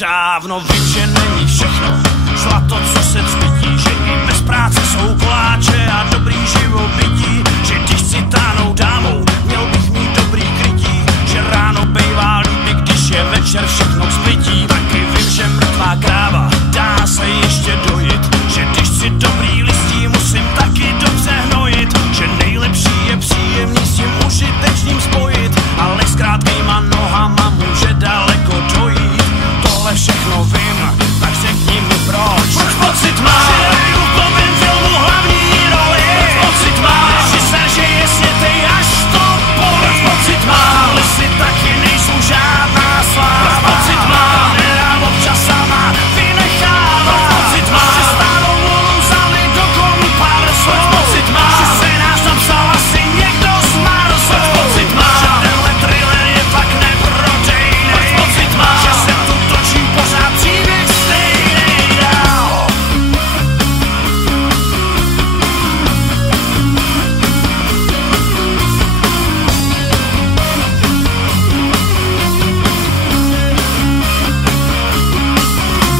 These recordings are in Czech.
Dávno vím, že není všechno zlato, co se cpití, že i bez práce jsou koláče a dobrý živobytí, že když si táhnou dámou, měl bych mít dobrý krytí, že ráno bejvá líbí, když je večer všechno zbytí. Taky vím, že mrtvá kráva dá se ještě dojit, že když si dobrý listí, musím taky dobře hnojit, že nejlepší je příjemný s tím užitečným spojit, ale s krátkejma nohama může daleko dojít. Tohle všechno vím, tak řekni mi proč. Proč pocit mám, že hraju v blbým filmu hlavní roli? Proč pocit mám, režisér, že je snětej až to bolí? Proč pocit mám, lisy taky nejsou žádná sláva? Proč pocit mám, nedám občas sama vynechává? Proč pocit mám, že starou volu vzali do komparsu? Proč pocit mám, že se nás napsal asi někdo z Marsu? Proč pocit mám, že tenhle thriller je fakt neprodejnej? Proč pocit mám, že se tu točí pořád příběh stejnej dál?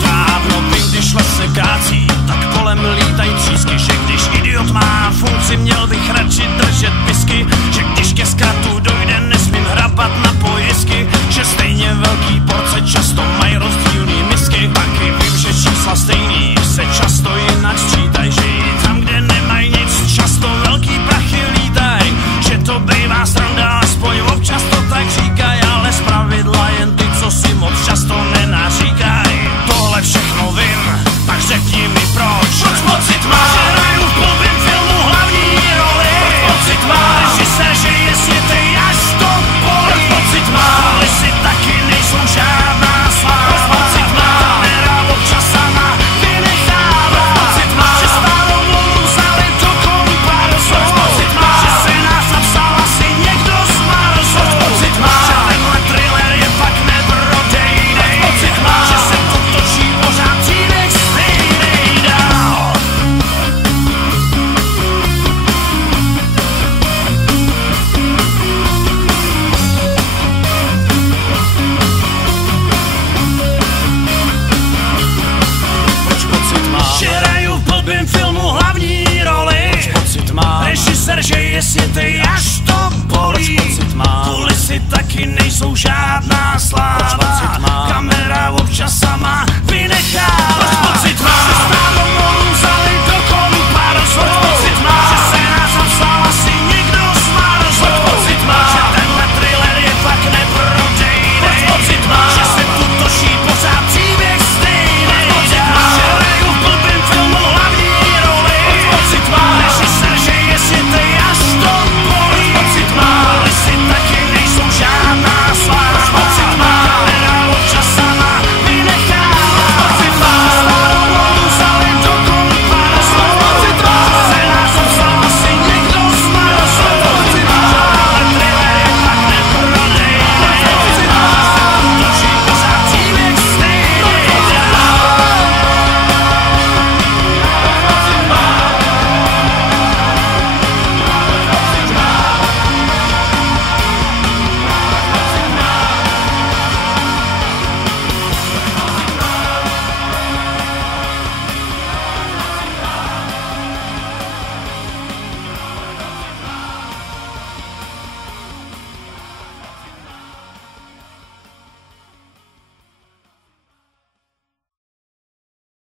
Dávno vím, když lese kácí, tak kolem lítají třísky, že když idiot má funkci, měl bych radši držet pisky, že když ke zkratu dojde, nesmím hrabat na pojistky, že stejně velký porce často mají rozdílný misky. Taky vím, že čísla stejný se často jinak sčítaj, že i tam, kde nemají nic, často velký prachy lítaj, že to bejvá sranda, aspoň občas to tak říkaj, ale zpravidla jen ty, co si moc často nenaříkaj. Tohle všechno vím, tak řekni mi proč. Proč pocit mám, že hraju v blbým filmu hlavní roli? Proč pocit mám, režisér, že je snětej až to bolí? Proč pocit mám, lisy taky nejsou žádná sláva? Proč pocit mám, nedám občas sama vynechává? Proč pocit mám, že starou volu vzali do komparsu? Proč pocit mám, že se nás napsal asi někdo z Marsu? Proč pocit mám, že tenhle thriller je fakt neprodejnej? Proč pocit mám, že se tu točí pořád příběh stejnej dál? Proč pocit mám, že hraju v blbým filmu hlavní roli? Proč pocit mám, režisér, že je snětej